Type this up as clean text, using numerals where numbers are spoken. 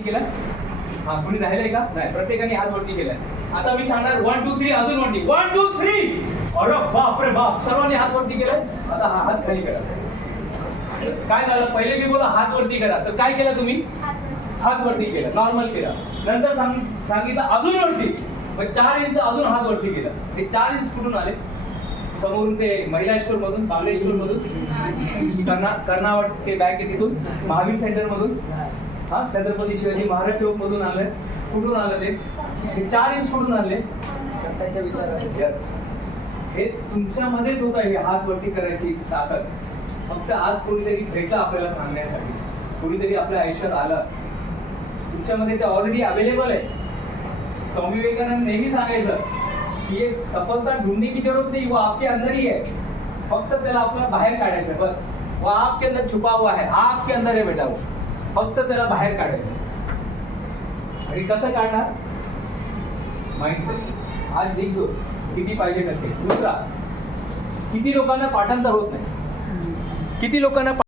केला? हा, कुणी राहिलंय का? नाही, प्रत्येकाने हात वरती केलाय. आता मी सांगणार 1 2 3 अजून वरती 1 2 3. अरे बाप रे बाप, सर्वांनी हात वरती केलाय. आता हा हात खाली करा. काय झालं? पहिले मी बोला हात वरती करा, तर काय केलं तुम्ही? हात वरती केला, नॉर्मल केला. नंतर सांगितलं अजून वरती, मग 4 इंच अजून हात वरती केला. ते 4 इंच कुठून आले? समोरून ते महिला स्टोर मधून, बांगले स्टोर मधून, कर्नावट ते बँक आहे तिथून, महावीर सेंटर मधून, हा, छत्रपती शिवाजी महाराज चौक मधून आले. कुठून आलं ते 4 इंच कुठून आले? यस, हे तुमच्यामध्येच होत आहे. हात वरती करायची ताकद फक्त आज कोणीतरी भेटलं आपल्याला सांगण्यासाठी, कोणीतरी आपल्या आयुष्यात आलं, तुमच्यामध्ये ते ऑलरेडी अवेलेबल आहे. स्वामी विवेकानंद नेहमी सांगायचं की ये सफलता ढूंढने की जरूरत नहीं, वो आपके अंदर ही है. फक्त त्याला आपल्याला बाहेर काढायचं, बस. वो आपके अंदर छुपा हुआ है, आपके अंदर है बेटा. फक्त त्याला बाहेर काढायचं. आणि कसं काढणार? माइंडसेट. आज लिखतो किती पाहिजे नक्की. दुसरा, किती लोकांना पाठांतर होत नाही? किती लोकांना